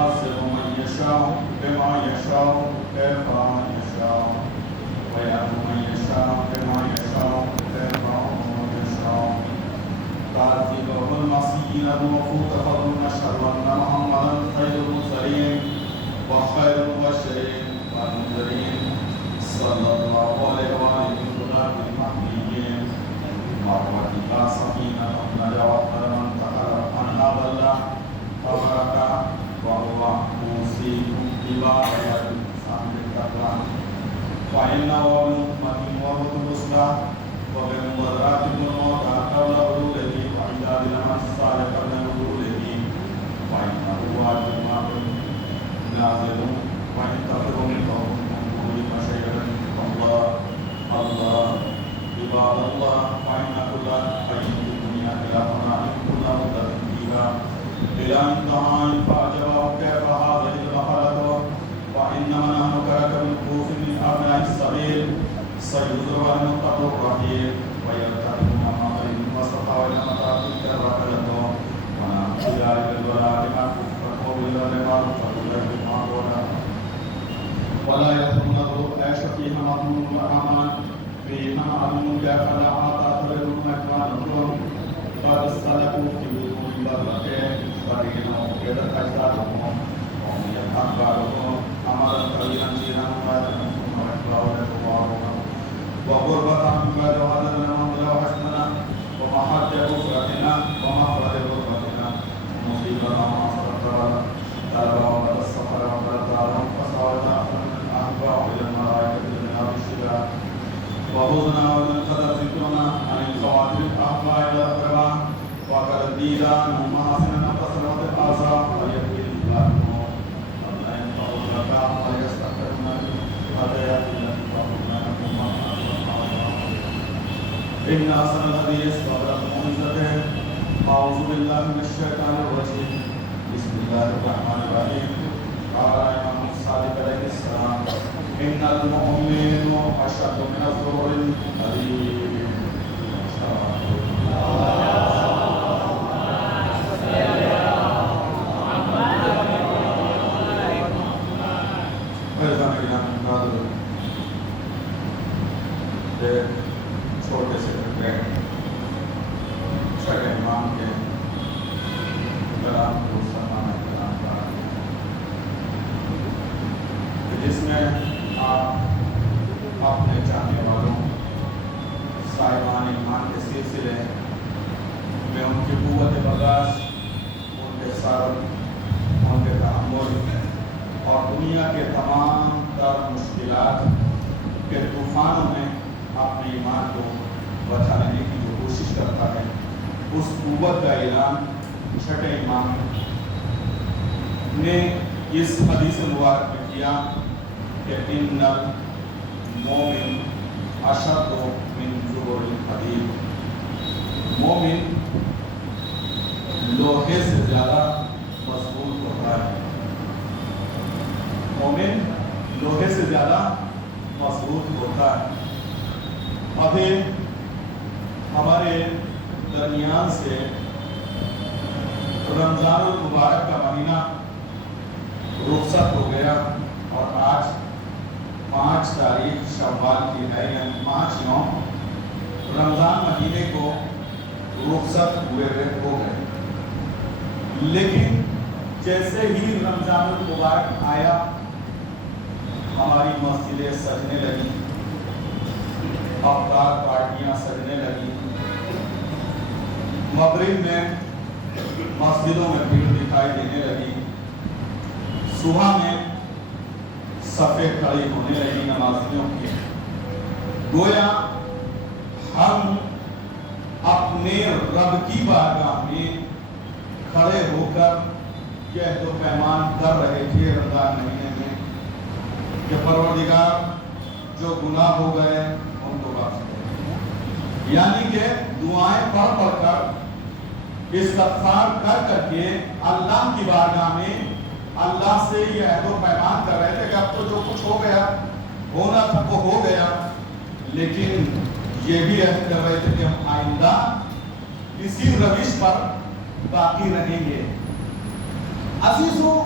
يعذب من يشاء بما يشاء كيف يشاء ويهب من يشاء بما يشاء كيف يشاء تعذيبه المسيين الموفوق فضل نشهد أن محمدا خير المرسلين وخير المبشرين والمنذرين صلى الله عليه وآله وسلم المهديين مرحبا لا سكينة نجوى من تقرب عن هذا الله تبارك وهو أوصيكم بباقية صاحب التقوى فإنه من موت الرسل وبمبادرات الموت قبل بلوغه وإعداد العمل الصالح قبل بلوغه وإنه واجب نازل وإن تفرغوا من كل مشيئة الله الله عباد الله وإن كل حي في الدنيا إلى فناء كل مدة فيها إلى انتهاء فأجره كيف هذه المحلة وإنما نحن كركب الكوف من أبناء السبيل سيذر المتقى الرحيم ويرتقون مغرب وسطى ولمتى تلك الرحلة ونحن إلى الولاء ما كفر إلى الرمال فإليه معرونا ولا يكون نظر عيش فيها مضمون الأمان فيها أمن بأخذ عطاء تبدو مكان الظلم قد استلقوا في بطون بركة فرينا وكيد أجدادهم ومن أخبارهم أمرا قليلا جيرا ويتنفون وإخلاؤهم وغربة من بعد وعددنا ومن وحشتنا ومحد غفرتنا ومخرج غربتنا مصيبة ما صدقنا طلب وقد السفر وقد الدارهم فصارت أحسن من الأحباء إلى الملائكة من أرض الشجاع وحزنا ومن قدر ذكرنا عن الخواتم الأحباء إلى الأقرباء وقد الديدان ومحاسنا تصرف الآثار ويكفي الله الموت ولا ينفع الزكاة ولا يستحقنا حتى يأتي الذي فقدنا إن أحسن الحديث خبر الموعظة أعوذ بالله من الشيطان الرجيم بسم الله الرحمن الرحيم قال إمام الصادق عليه السلام إن المؤمن أشد من الزهر الحديد چھوٹے سے چھٹے امام کے کلام کو سمانا کلام پڑھا جس میں آپ اپنے چاہنے والوں صاحبان ایمان کے سلسلے میں ان کی قوت برداشت ان کے صبر ان کے تحمل اور دنیا کے تمام تر مشکلات کے طوفانوں میں اپنے ایمان کو بچا لینے کی جو کوشش کرتا ہے اس قوت کا اعلان چھٹے امام نے اس حدیث مبارک میں کیا کہ ان المومن اشد من زبر الحدید مومن لوہے سے زیادہ مضبوط ہوتا ہے مومن لوہے سے زیادہ مضبوط ہوتا ہے ابھی ہمارے درمیان سے رمضان المبارک کا مہینہ رخصت ہو گیا اور آج 5 تاریخ شوال کی ہے یعنی 5 یوم رمضان مہینے کو رخصت ہوئے ہو گئے لیکن جیسے ہی رمضان المبارک آیا ہماری مسجدیں سجنے لگی افطار پارٹیاں سجنے لگی مغرب میں مسجدوں میں بھیڑ دکھائی دینے لگی صبح میں صفیں کھڑی ہونے لگی نمازیوں کی گویا ہم اپنے رب کی بارگاہ میں کھڑے ہو کر یہ تو پیمان کر رہے تھے رمضان مہینے میں کہ پروردگار جو گناہ ہو گئے ان کو بخش دے یعنی کہ دعائیں پڑھ پڑھ کر استغفار کر کر کے اللہ کی بارگاہ میں اللہ سے یہ عہد و پیمان کر رہے تھے کہ اب تو جو کچھ ہو گیا ہونا تھا وہ ہو گیا لیکن یہ بھی عہد کر رہے تھے کہ ہم آئندہ اسی روش پر باقی رہیں گے عزیزوں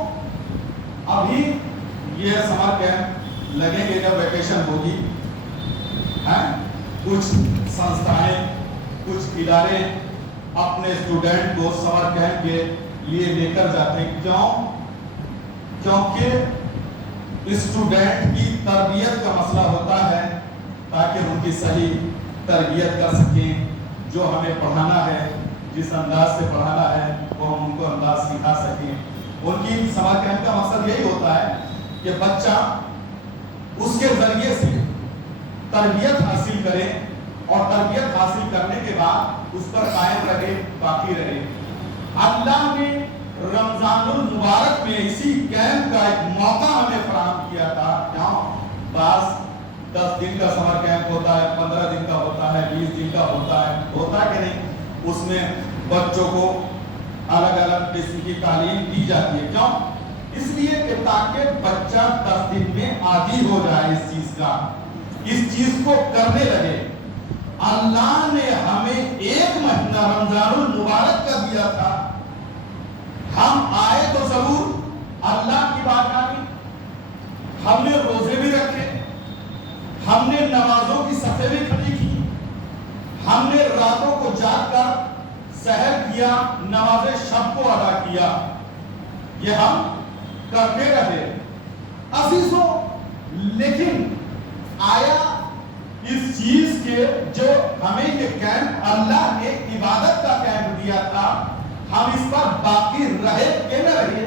ابھی یہ سمر کیمپ لگیں گے جب ویکیشن ہوگی، کچھ سنستھائیں کچھ ادارے اپنے اسٹوڈنٹ کو سمر کیمپ کے لیے لے کر جاتے ہیں. کیونکہ اسٹوڈنٹ کی تربیت کا مسئلہ ہوتا ہے تاکہ ان کی صحیح تربیت کر سکیں. جو ہمیں پڑھانا ہے، جس انداز سے پڑھانا ہے وہ ہم ان کو انداز سکھا سکیں. ان کی سمر کیمپ کا مقصد یہی ہوتا ہے کہ بچہ اس کے ذریعے سے تربیت حاصل کرے اور تربیت حاصل کرنے کے بعد اس پر قائم رہے، باقی رہے. اللہ نے رمضان المبارک میں اسی کیمپ کا ایک موقع ہمیں فراہم کیا تھا. بعض 10 دن کا سمر کیمپ ہوتا ہے، 15 دن کا ہوتا ہے، 20 دن کا ہوتا ہے کہ نہیں. اس میں بچوں کو الگ الگ قسم کی تعلیم دی جاتی ہے. کیوں؟ اس لیے کہ تاکہ بچہ 10 دن میں عادی ہو جائے اس چیز کا، اس چیز کو کرنے لگے. اللہ نے ہمیں 1 مہینہ رمضان المبارک کا دیا تھا. ہم آئے تو ضرور اللہ کی بارگاہ میں، ہم نے روزے بھی رکھے، ہم نے نمازوں کی صفیں بھی کھڑی کی، ہم نے راتوں کو جاگ کر سحر کیا، نماز شب کو ادا کیا. یہ ہم کرتے رہے عزیزوں. لیکن آیا اس چیز کے جو ہمیں یہ کیمپ اللہ نے عبادت کا کیمپ دیا تھا، ہم اس پر باقی رہے کہ نہ رہے،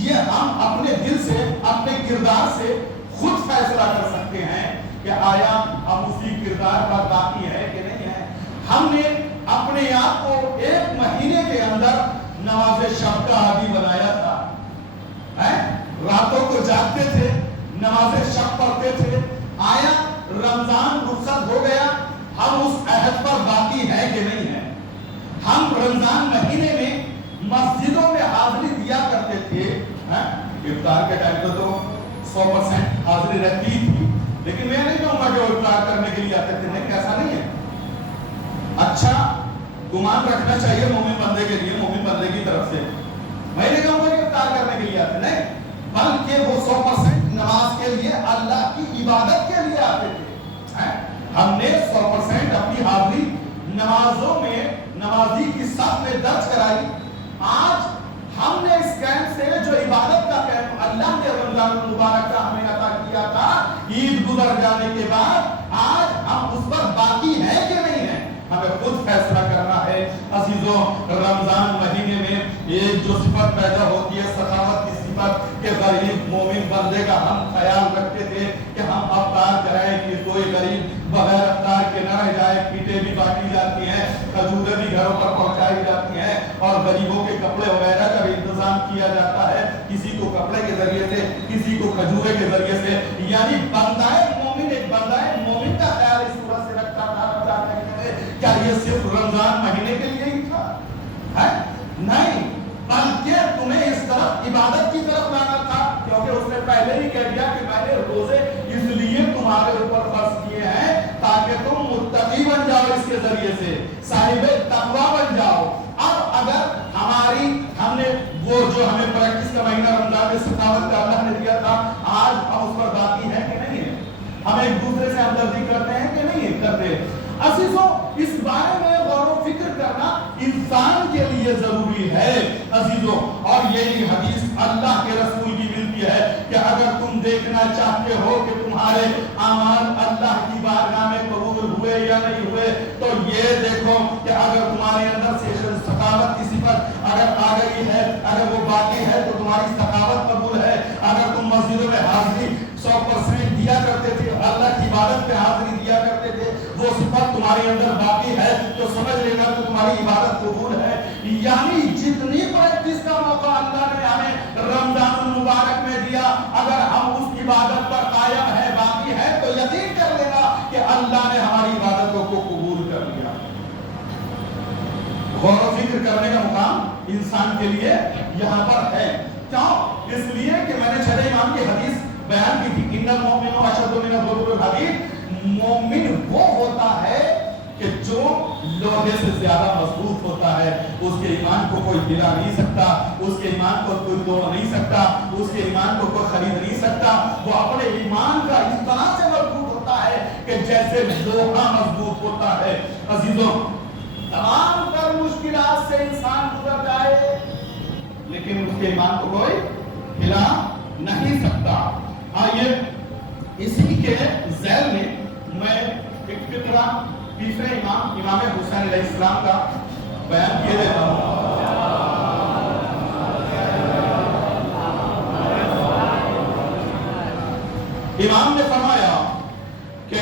یہ ہم اپنے دل سے، اپنے کردار سے خود فیصلہ کر سکتے ہیں کہ آیا ہم اسی کردار پر باقی ہے کہ نہیں ہے. ہم نے اپنے آپ کو 1 مہینے کے اندر نماز شب کا عادی بنایا تھا. راتوں کو جاگتے تھے، نماز شب پڑھتے تھے. آیا رمضان رخصت ہو گیا، ہم اس عہد پر باقی ہے کہ نہیں ہے. ہم رمضان مہینے میں مسجدوں میں حاضری دیا کرتے تھے. افطار کے ٹائم تو 100% حاضری رہتی تھی، لیکن میں نہیں کہوں گا جو افطار کرنے کے لیے آتے تھے. نہیں، ایسا نہیں ہے. اچھا گمان رکھنا چاہیے مومن بندے کے لیے، مومن بندے کی طرف سے. میں نہیں کہوں گا کہ افطار کرنے کے لیے آتے، نہیں، بلکہ وہ 100% نماز کے لیے، اللہ کی عبادت کے لیے آتے تھے. ہم نے 100% اپنی حاضری نمازوں میں، نمازی کی صف میں درج کرائی. آج ہم نے اس کیمپ سے جو عبادت کا کیمپ اللہ نے رمضان المبارک کا ہمیں عطا کیا تھا، عید گزر جانے کے بعد آج ہم اس پر باقی ہیں کہ نہیں ہیں، ہمیں خود فیصلہ کرنا ہے. عزیزوں، رمضان مہینے میں ایک جو صفت پیدا ہوتی ہے سخاوت کی صفت، کہ غریب مومن بندے کا ہم خیال رکھتے تھے کہ ہم افطار کرائیں کہ کوئی غریب بغیر افطار کے نہ رہ جائے. کیٹیں بھی بانٹی جاتی ہیں، کھجوریں بھی گھروں پر پہنچائی جاتی ہیں، اور غریبوں کے کپڑے وغیرہ کا بھی انتظام کیا جاتا ہے. کسی کو کپڑے کے ذریعے سے، کسی کو کھجورے کے ذریعے سے. یعنی بندہ مومن، ایک بندہ مومن کا خیال اس صورت سے رکھتا تھا. کیا یہ صرف رمضان مہینے کے لیے ہی تھا؟ نہیں، بلکہ تمہیں اس طرف عبادت کی طرف لانا تھا، کیونکہ اس نے پہلے ہی کہہ دیا کہ میں نے روزے اس لیے تمہارے اوپر فرض کیے ہیں تاکہ تم متقی بن جاؤ، اس کے ذریعے سے صاحب تقویٰ بن جاؤ. اب اگر ہم نے وہ جو ہمیں پریکٹس کا مہینہ رمضان میں سخاوت کا اللہ نے دیا تھا، آج ہم اس پر باقی ہے کہ نہیں ہے؟ ہم ایک دوسرے سے ہمدردی کرتے ہیں کہ نہیں کرتے؟ عزیزوں، اس بارے میں غور و فکر کرنا انسان کے لیے ضروری ہے. عزیزوں، اور یہی حدیث اللہ کے رسول کی ملتی ہے کہ اگر تم دیکھنا چاہتے ہو کہ تمہارے اعمال اللہ کی بارگاہ میں قبول ہوئے یا نہیں ہوئے، تو یہ دیکھو کہ اگر تمہارے اندر سے سخاوت کی صفت اگر آ گئی ہے، اگر وہ باقی ہے تو تمہاری سخاوت قبول ہے. اگر تم مسجدوں میں حاضری 100% دیا کرتے تھے، اللہ کی عبادت پہ حاضری دیا کرتے تھے، وہ صفت تمہارے اندر باقی ہے تو سمجھ لینا کہ تمہاری عبادت قبول ہے. یعنی جتنی پریکٹس کا موقع اللہ نے ہمیں رمضان المبارک میں دیا، اگر ہم اس عبادت پر قائم ہے، باقی ہے، تو یقین کر لینا کہ اللہ نے ہماری عبادتوں کو قبول کر لیا. غور و فکر کرنے کا مقام انسان کے لیے یہاں پر ہے. کیوں؟ اس لیے کہ میں نے 6 امام کی حدیث بیان کی تھی، ان المؤمن اشد من الضرر الحدید. مومن وہ ہوتا ہے کہ جو لوہے سے زیادہ مضبوط ہوتا ہے، اس کے ایمان کو کوئی ہلا نہیں سکتا. اس کے ایمان کو کوئی توڑ نہیں سکتا، اس کے ایمان کو کوئی خرید نہیں سکتا. وہ اپنے ایمان کا اس طرح سے مضبوط ہوتا ہے کہ جیسے لوہا مضبوط ہوتا ہے. عزیزوں، تمام تر مشکلات سے انسان گزر جائے لیکن اس کے ایمان کو کوئی ہلا نہیں سکتا. آئیے اسی کے ذیل میں ایک فقرہ تیسرے امام حسین علیہ السلام کا بیان کیے دیتا ہوں. امام نے فرمایا کہ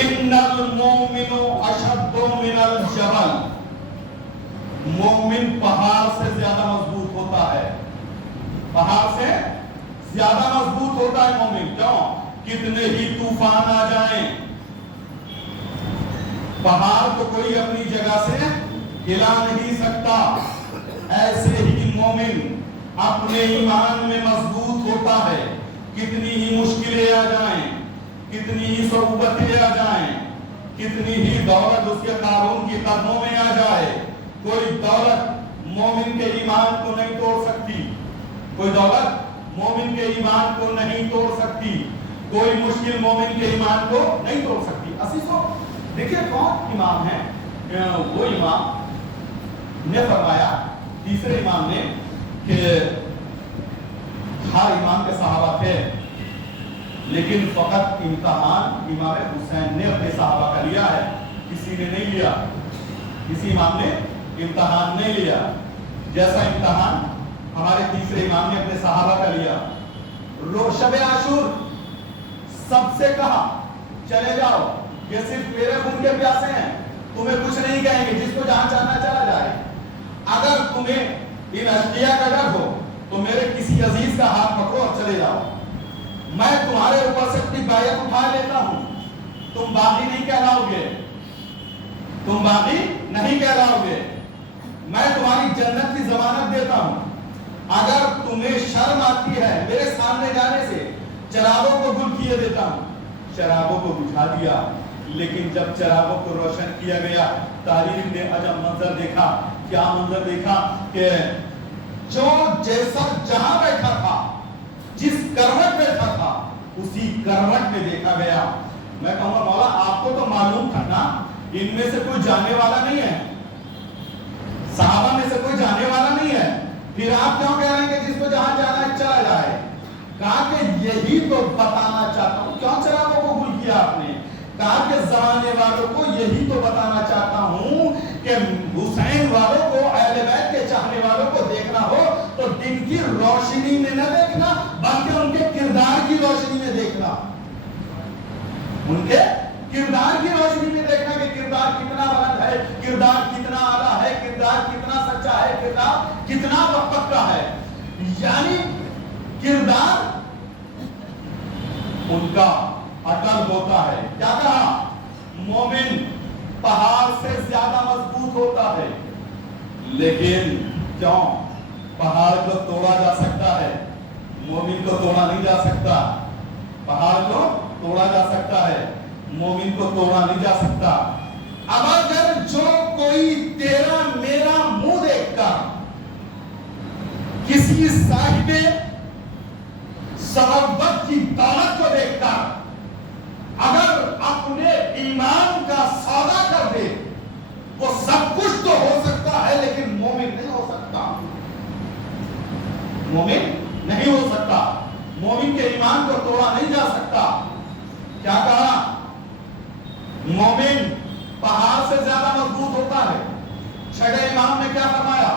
ان المؤمن اشد من الجبل، مومن پہاڑ سے زیادہ مضبوط ہوتا ہے. پہاڑ سے زیادہ مضبوط ہوتا ہے مومن. کیوں؟ کتنے ہی طوفان آ جائیں پہاڑ کو کوئی اپنی جگہ سے ہلا نہیں سکتا. ایسے ہی مومن اپنے ایمان میں مضبوط ہوتا ہے. کتنی ہی مشکلیں آ جائیں، کتنی ہی صعوبتیں آ جائیں، کتنی ہی دولت اس کے قارون کی قدموں میں آ جائے، کوئی دولت مومن کے ایمان کو نہیں توڑ سکتی. کوئی دولت مومن کے ایمان کو نہیں توڑ سکتی. کوئی مشکل مومن کے ایمان کو نہیں توڑ سکتی. عزیزوں، دیکھیں کون امام ہے؟ وہ امام نے فرمایا، تیسرے امام نے، کہ ہر امام کے صحابہ تھے لیکن فقط امتحان امام حسین نے اپنے صحابہ کا لیا ہے، کسی نے نہیں لیا. کسی امام نے امتحان نہیں لیا جیسا امتحان ہمارے تیسرے امام نے اپنے صحابہ کا لیا. شب عاشور سب سے کہا چلے جاؤ، یہ صرف میرے خون کے پیاسے ہیں، تمہیں کچھ نہیں کہیں گے، جس کو جہاں چاہنا چلا جائے. اگر تمہیں ان اشقیاء کا ڈر ہو تو میرے کسی عزیز کا ہاتھ پکڑو اور چلے جاؤ. میں تمہارے اوپر سے اپنی بیعت اٹھا لیتا ہوں. تم باغی نہیں کہلاؤ گے، تم باغی نہیں کہلاؤ گے. میں تمہاری جنت کی ضمانت دیتا ہوں. اگر تمہیں شرم آتی ہے میرے سامنے جانے سے، چراغوں کو گل کیے دیتا ہوں. چراغوں کو بجھا دیا، لیکن جب چراغوں کو روشن کیا گیا، تاریخ نے عجب منظر دیکھا. کیا منظر دیکھا کہ جو جیسا جہاں بیٹھا تھا، جس کروٹ بیٹھا تھا، اسی کروٹ میں دیکھا گیا. میں کہوں گا مولا آپ کو تو معلوم تھا نا ان میں سے کوئی جانے والا نہیں ہے، صحابہ میں سے کوئی جانے والا نہیں ہے، پھر آپ کیوں کہہ رہے ہیں کہ جس کو جہاں جانا ہے چلا جائے؟ کہا کہ یہی تو بتانا چاہتا ہوں. کیوں چراغوں کو گل کیا آپ نے؟ کہا کہ زمانے والوں کو یہی تو بتانا چاہتا ہوں کہ حسین والوں کو، اہل بیت کے چاہنے والوں کو دیکھنا ہو تو دن کی روشنی میں نہ دیکھنا بلکہ ان کے کردار کی روشنی میں دیکھنا. ان کے کردار کی روشنی میں دیکھنا کہ کردار کتنا بلند ہے، کردار کتنا اعلیٰ ہے، کردار کتنا سچا ہے، کردار کتنا پکا ہے. یعنی کردار ان کا اٹل ہوتا ہے. کیا کہا؟ مومن پہاڑ سے زیادہ مضبوط ہوتا ہے. لیکن کیوں؟ پہاڑ کو توڑا جا سکتا ہے، مومن کو توڑا نہیں جا سکتا. پہاڑ کو توڑا جا سکتا ہے، مومن کو توڑا نہیں جا سکتا. اب اگر جو کوئی تیرا میرا منہ دیکھ کر کسی صاحب ثروت کی دولت کو دیکھ کر اگر اپنے ایمان کا سودا کر دے، وہ سب کچھ تو ہو سکتا ہے لیکن مومن نہیں ہو سکتا. مومن نہیں ہو سکتا. مومن کے ایمان کو توڑا نہیں جا سکتا. کیا کہا؟ مومن پہاڑ سے زیادہ مضبوط ہوتا ہے. چھٹے امام نے کیا فرمایا؟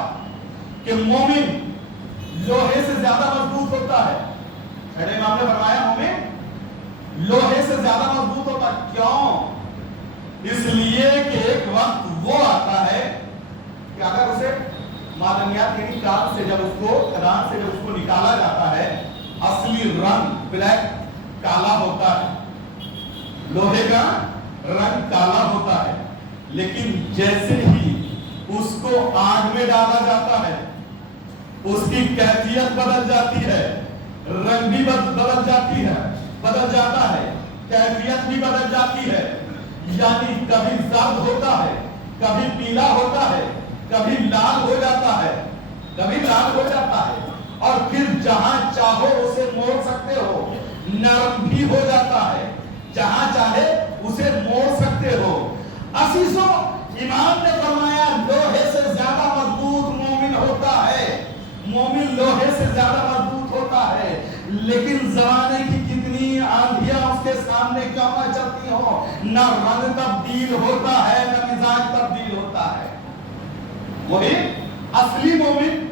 کہ مومن لوہے سے زیادہ مضبوط ہوتا ہے. چھٹے امام نے فرمایا مومن لوہے سے زیادہ مضبوط ہوتا. کیوں؟ اس لیے کہ ایک وقت وہ آتا ہے کہ اگر اسے معدنیات یعنی کان سے جب اس کو نکالا جاتا ہے، اصلی رنگ بلیک کالا ہوتا ہے، لوہے کا رنگ کالا ہوتا ہے. لیکن جیسے ہی اس کو آگ میں ڈالا جاتا ہے اس کی کیفیت بدل جاتی ہے، رنگ بھی بدل جاتی ہے، بدل جاتا ہے، کیفیت بھی بدل جاتی ہے. یعنی کبھی زرد ہوتا ہے، کبھی پیلا ہوتا ہے، کبھی لال ہو جاتا ہے. کبھی لال ہو جاتا ہے اور پھر جہاں چاہو اسے موڑ سکتے ہو، نرم بھی ہو جاتا ہے، جہاں چاہے اسے موڑ سکتے ہو۔ عزیزوں، امام نے فرمایا لوہے سے زیادہ مضبوط مومن ہوتا ہے، مومن لوہے سے زیادہ مضبوط ہوتا ہے، لیکن زمانے کی کتنی آندھیاں اس کے سامنے کیوں نہ چلتی ہو، نہ رنگ تبدیل ہوتا ہے نہ مزاج تبدیل ہوتا ہے۔ وہی اصلی مومن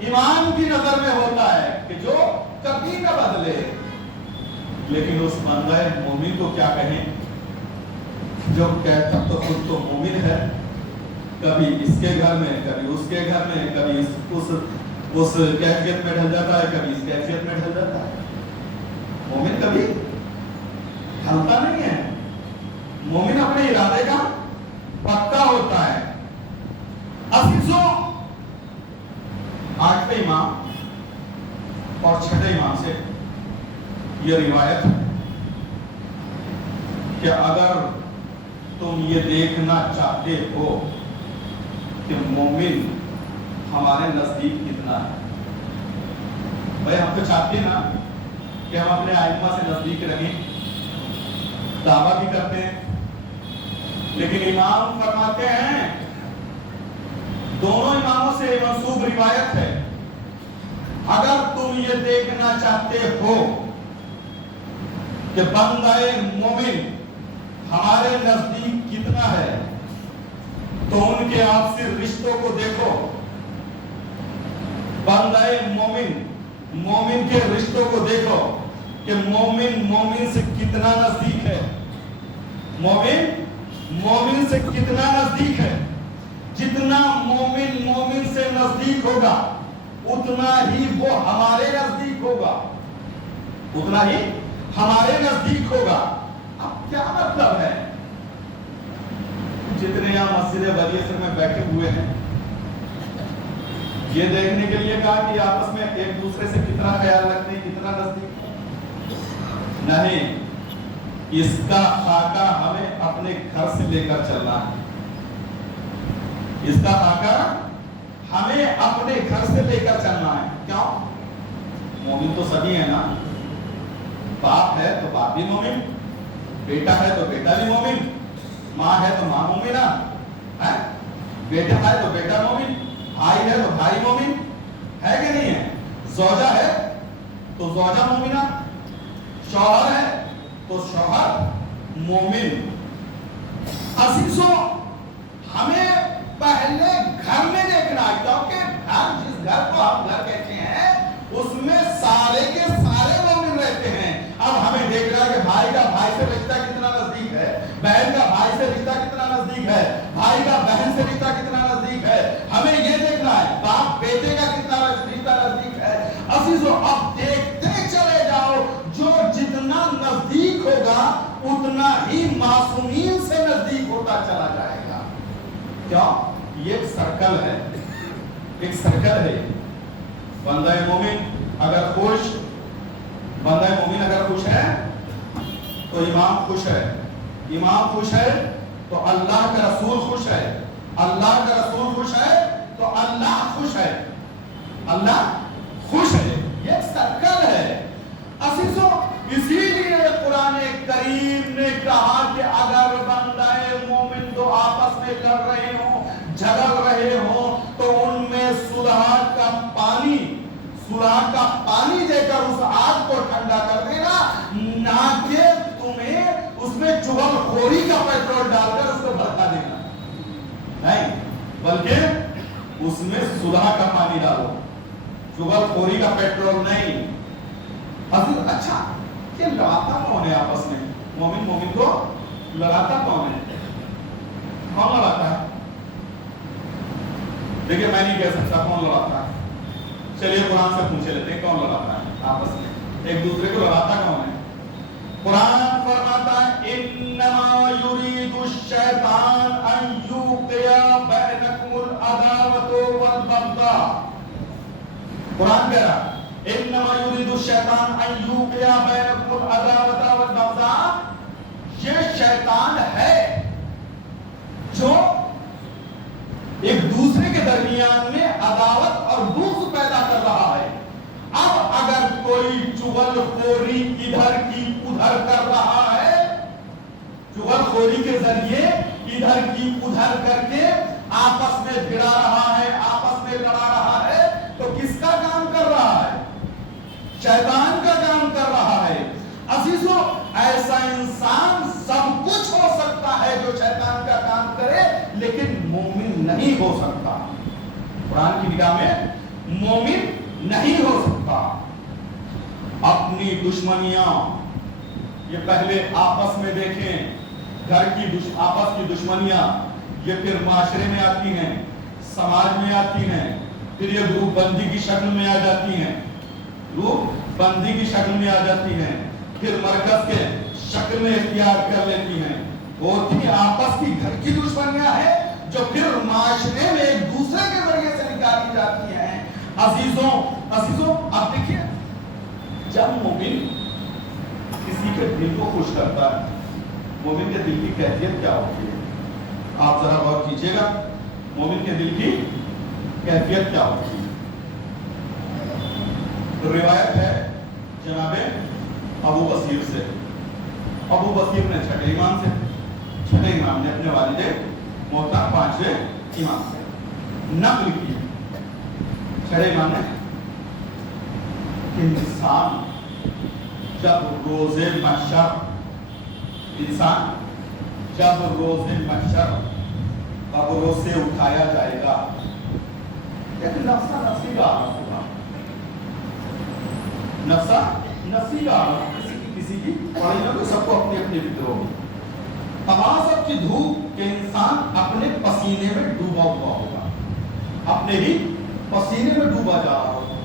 ایمان کی نظر میں ہوتا ہے کہ جو کبھی نہ بدلے۔ لیکن اس بندہ مومن کو کیا کہیں جو کہتا تو خود تو مومن ہے، کبھی اس کے گھر میں کبھی اس کے گھر میں، کبھی اس کیفیت میں ڈھل جاتا ہے، کبھی اس کیفیت میں ڈھل جاتا ہے۔ مومن کبھی ڈھلتا نہیں ہے، مومن اپنے ارادے کا پکا ہوتا ہے۔ عزیزوں، آٹھویں امام اور چھٹے امام سے یہ روایت ہے کہ اگر تم یہ دیکھنا چاہتے ہو کہ مومن ہمارے نزدیک کتنا ہے، بھائی ہم تو چاہتے ہیں نا کہ ہم اپنے ائمہ سے نزدیک رہیں، دعویٰ بھی کرتے ہیں، لیکن امام فرماتے ہیں، دونوں اماموں سے منسوب روایت ہے، اگر تم یہ دیکھنا چاہتے ہو کہ بندہ مومن ہمارے نزدیک کتنا ہے تو ان کے آپسی رشتوں کو دیکھو۔ بندہ مومن کے رشتوں کو دیکھو کہ مومن سے کتنا نزدیک ہے، مومن سے کتنا نزدیک ہے۔ جتنا مومن سے نزدیک ہوگا اتنا ہی وہ ہمارے نزدیک ہوگا، اتنا ہی ہمارے نزدیک ہوگا۔ اب کیا مطلب ہے؟ جتنے یہاں مسجد ولی اثر میں بیٹھے ہوئے ہیں، یہ دیکھنے کے لیے کہا کہ آپس میں ایک دوسرے سے کتنا خیال رکھتے ہیں، کتنا نزدیک نہیں، اس کا خاکہ ہمیں اپنے گھر سے لے کر چلنا ہے، اس کا خاکہ ہمیں اپنے گھر سے لے کر چلنا ہے۔ کیوں؟ مومن تو سبھی ہے نا، باپ ہے تو باپ بھی مومن، بیٹا ہے تو بیٹا بھی مومن، ماں ہے تو ماں مومنہ ہے، بیٹا ہے تو بیٹا مومن، بھائی ہے تو بھائی مومن ہے کہ نہیں ہے، زوجہ ہے تو زوجہ مومنہ، شوہر ہے تو شوہر مومن۔ عزیزوں، ہمیں پہلے گھر میں دیکھنا ہے، کیونکہ جس گھر کو ہم گھر کہتے ہیں اس میں سارے کے سارے مومن رہتے ہیں۔ اب ہمیں دیکھنا ہے کہ بھائی کا بھائی سے رشتہ کتنا نزدیک ہے، بہن کا بھائی سے رشتہ کتنا نزدیک ہے، بھائی کا بہن سے رشتہ کتنا نزدیک ہے، ہمیں یہ دیکھنا ہے باپ بیٹے کا کتنا رشتہ نزدیک ہے۔ عزیزوں، اب دیکھتے چلے جاؤ، جو جتنا نزدیک ہوگا اتنا ہی معصومین سے نزدیک ہوتا چلا جائے گا۔ کیا؟ یہ ایک سرکل ہے، ایک سرکل ہے۔ بندہ مومن اگر خوش ہے تو امام خوش ہے، امام خوش ہے تو اللہ کا رسول خوش ہے، اللہ کا رسول خوش ہے تو اللہ خوش ہے، اللہ خوش ہے۔ یہ ایک سرکل ہے۔ عزیزوں، اسی لیے قرآن کریم نے کہا کہ اگر بندہ مومن دو آپس میں لڑ رہے ہوں، جھگڑ رہے ہوں، تو ان میں صلح کا پانی دے کر اس آگ کو ٹھنڈا کر دینا، نہ کہ تمہیں اس میں چغل خوری کا پیٹرول ڈال کر اس کو بھڑکا دینا، نہیں، بلکہ اس میں صلح کا پانی ڈالو، چغل خوری کا پیٹرول نہیں۔ اچھا، کہ لڑاتا کون ہے آپس میں؟ مومن کو لڑاتا کون ہے؟ کون لڑاتا ہے؟ دیکھیں، میں نہیں کہہ سکتا کون لڑاتا ہے، چلیے قرآن سے پوچھے لیتے ہیں کون لڑاتا ہے آپس میں، ایک دوسرے کو لڑاتا کون ہے؟ قرآن فرماتا ہے انما یرید الشیطان ان یوقع بینکم العداوۃ والبغضاء۔ قرآن کہہ رہا انما یرید الشیطان ان یوقع بینکم العداوۃ والبغضاء، یہ شیطان ہے جو ایک دوسرے کے درمیان میں عداوت اور بغض پیدا کر رہا ہے. اب اگر کوئی چغل خوری ادھر کی ادھر کر رہا ہے, چغل خوری کے ذریعے ادھر کی ادھر کر کے آپس میں بھڑا رہا ہے, آپس میں لڑا رہا ہے, تو کس کا کام کر رہا ہے؟ شیطان کا کام کر رہا ہے. عزیزوں, ایسا انسان سب کچھ ہو سکتا ہے جو شیطان کا کام کرے, لیکن مومن نہیں ہو سکتا. قرآن کی نگاہ میں مومن نہیں ہو سکتا. اپنی دشمنیاں یہ پہلے آپس میں دیکھیں, گھر کی آپس کی دشمنیاں یہ پھر معاشرے میں آتی ہیں, سماج میں آتی ہیں, پھر یہ گروپ بندی کی شکل میں آ جاتی ہیں, گروپ بندی کی شکل میں آ جاتی ہیں, پھر مرکز کے شکل میں اختیار کر لیتی ہیں. ہوتی آپس کی گھر کی دشمنیاں ہیں جو پھر معاشرے میں ایک دوسرے کے ذریعے سے نکالی جاتی ہیں. عزیزوں آپ دیکھیے, جب مومن کسی کے دل کو خوش کرتا ہے, مومن کے دل کی کیفیت کیا ہوتی ہے؟ آپ ذرا غور کیجئے گا, مومن کے دل کی کیفیت کیا ہوتی ہے. روایت ہے جناب ابو بصیر سے, ابو بصیر نے چھٹے امام نے اپنے والد محترم پانچویں امام سے نقل کی. چھٹے امام نے انسان جب روز محشر قبروں سے اٹھایا جائے گا, لیکن نفسا نفسی کا عالم ہوگا, نفسا نفسی کا عالم, کسی کی اور انہوں نے سب کو اپنی اپنی فکر ہوگی. تمام کی دھوپ کہ انسان اپنے پسینے میں ڈوبا ہوا ہوگا, اپنے ہی پسینے میں ڈوبا جا رہا ہوگا.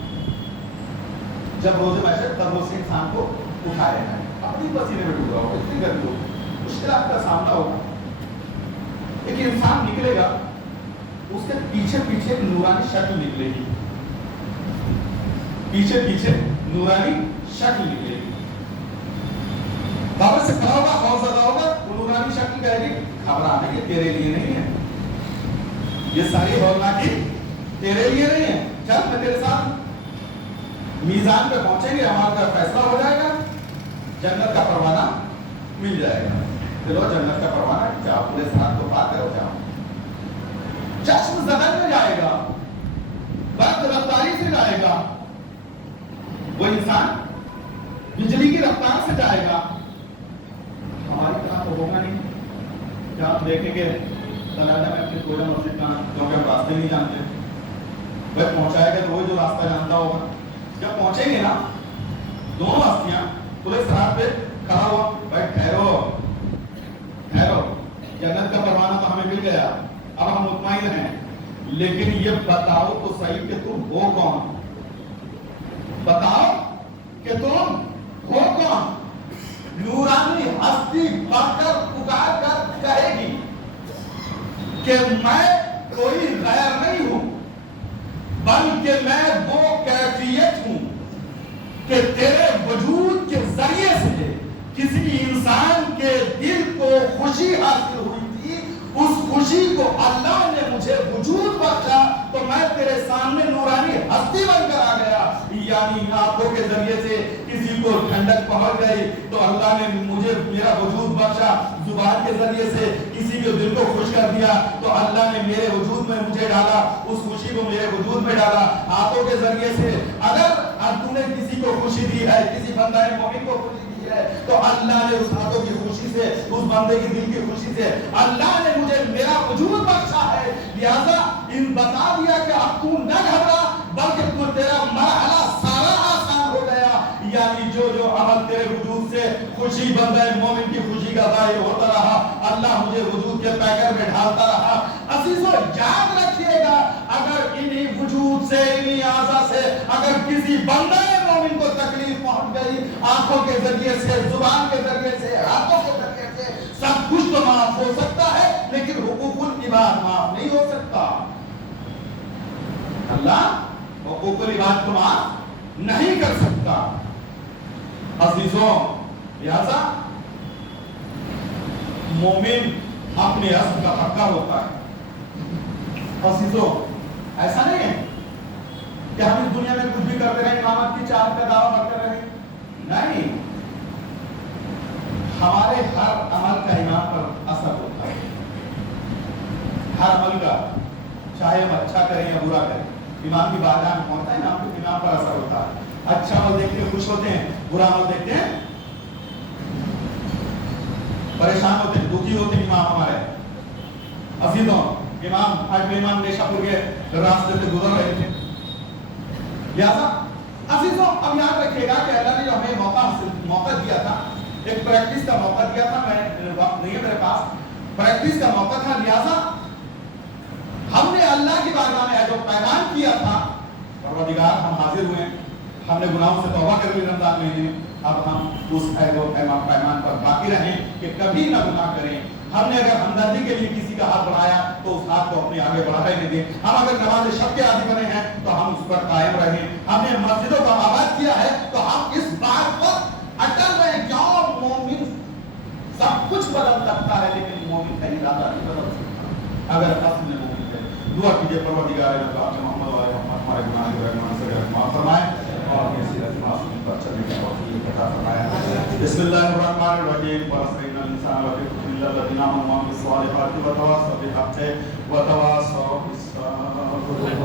جب روز محشر قبروں سے انسان کو اٹھایا جائے, اپنی پسینے میں ڈوبا ہوگا, اتنی گرمی ہوگی, مشکلات کا سامنا ہوگا. ایک انسان نکلے گا, اس کے پیچھے پیچھے نورانی شکل نکلے گی, پیچھے پیچھے نورانی شکل نکلے گی. قبر سے کھڑا ہوگا, خوف زدہ ہوگا, وہ نورانی شکل کہے گی گھبرانے کے تیرے لیے نہیں ہے, یہ ساری ہولناکی تیرے لیے نہیں ہے, چل میں تیرے ساتھ میزان پہ پہنچیں گے, ہمارا فیصلہ ہو جائے گا, جنت کا پروانہ مل جائے گا. چلو جنت کا پروانہ جاؤ, پورے ساتھ کو پار کرو, جاؤ. چشم زدن میں جائے گا, وقت رفتاری سے جائے گا, وہ انسان بجلی کی رفتار سے جائے گا. ہماری طرح تو ہوگا نہیں, جہاں ہم دیکھیں گے تلادہ میں اپنی کوئلہ مسجد کا, کیونکہ ہم راستے نہیں جانتے, وہ پہنچائے گا تو وہی جو راستہ جانتا ہوگا. جب پہنچیں گے نا, دونوں ہستیاں پولیس رات پہ کھڑا ہوا, بھائی ٹھہرو جنت کا پروانہ تو ہمیں مل گیا, اب ہم مطمئن ہیں, لیکن یہ بتاؤ تو صحیح کہ تم ہو کون, بتاؤ کہ تم ہو کون. نورانی ہستی بڑھ کر پکار کر کہے گی کہ میں کوئی غیر نہیں ہوں, بلکہ میں وہ کیفیت ہوں کہ تیرے وجود کے ذریعے سے کسی انسان کے دل کو خوشی حاصل ہوئی تھی, اس خوشی کو اللہ نے مجھے وجود بخشا تو میں تیرے سامنے نورانی ہستی بن کر آ گیا. یعنی آنکھوں کے ذریعے سے کسی کو ٹھنڈک پہنچ گئی تو اللہ نے مجھے میرا وجود بخشا, زبان کے ذریعے سے کسی کے دل کو خوش کر دیا تو اللہ نے میرے وجود میں مجھے ڈالا, اس خوشی کو میرے وجود میں ڈالا. ہاتھوں کے ذریعے سے اگر تو نے کسی کو خوشی دی ہے, کسی بندہ مومن کو خوشی دی ہے, تو اللہ نے اس ہاتھوں کی خوشی سے, اس بندے کی دل کی خوشی سے اللہ نے مجھے میرا وجود بخشا ہے. لہذا ان بتا دیا کہ اب تو نہ گھبرا, بلکہ تو تیرا مرحلہ سارا آسان ہو گیا. یعنی جو عمل تیرے وجود سے خوشی بندہ مومن کی خوشی کا ظاہر ہوتا رہا, اللہ مجھے وجود کے پیکر میں ڈھالتا رہا. عزیزو یاد رکھیے گا, اگر انہی وجود سے, انہی اعضاء سے اگر کسی بندہ مومن کو تکلیف پہنچ گئی, آنکھوں کے ذریعے سے, زبان کے ذریعے سے, ہاتھوں کے ذریعے سے, سب کچھ تو معاف ہو سکتا ہے, لیکن حقوق العباد معاف نہیں ہو سکتا. اللہ حقوق العباد کو معاف نہیں کر سکتا. عزیزوں, لہذا مومن اپنے عزم کا پکا ہوتا ہے. عزیزوں, ایسا نہیں ہے کہ ہم اس دنیا میں کچھ بھی کرتے رہے امامت کی چاہت کا دعویٰ کرتے رہے، نہیں، ہمارے ہر عمل کا امام پر اثر ہوتا ہے، ہر عمل کا، چاہے ہم اچھا کریں یا برا کریں، امام کی بارگاہ میں پہنچتا ہے امام پر اثر ہوتا ہے۔ اچھا عمل دیکھ کے خوش ہوتے ہیں، برا عمل دیکھتے ہیں پریشان ہوتے ہیں، دکھی ہوتے ہیں۔ امام ہمارے عزیزوں، امام نیشا پور کے راستے سے گزر رہے تھے، لہٰذا عزیزوں اب یاد رکھیے گا کہ اللہ نے جو ہمیں موقع دیا تھا، ایک پریکٹس کا موقع دیا تھا، میں وقت نہیں ہے میرے پاس، پریکٹس کا موقع تھا، لہٰذا ہم نے اللہ کی بارگاہ میں جو پیمان کیا تھا، پروردگار ہم حاضر ہوئے، ہم نے گناہوں سے توبہ کر لی رمضان مہینے، اب ہم اس پیمان پر باقی رہیں کہ کبھی نہ گناہ کریں۔ ہم نے اگر ہمدردی کے لیے کسی کا ہاتھ بڑھایا تو اس ہاتھ کو اپنے آگے بڑھانے نہیں دیں۔ ہم اگر نماز شب کے عادی بنے ہیں تو ہم اس پر قائم رہیں۔ ہم نے مسجدوں کو آباد کیا ہے تو ہم اس بات پر اٹل رہیں۔ کیوں؟ مومن سب کچھ بدل سکتا ہے لیکن مومن کا ارادہ نہیں بدل سکتا۔ اگر اصل میں مومن ہے، دعا کیجیے پروردگار محمد و آل محمد ہمارے گناہ کو رحمان سے معاف فرمائے اور ایسی معصوم پر چلنے کی توفیق عطا فرمائے۔ بسم اللہ الرحمن الرحیم۔ وَأَسْرِنَّ الْإِنسَانَ لَفِي خُسْرٍ إِلَّا الَّذِينَ آمَنُوا وَعَمِلُوا الصَّالِحَاتِ وَتَوَاصَوْا بِالْحَقِّ وَتَوَاصَوْا بِالصَّبْرِ۔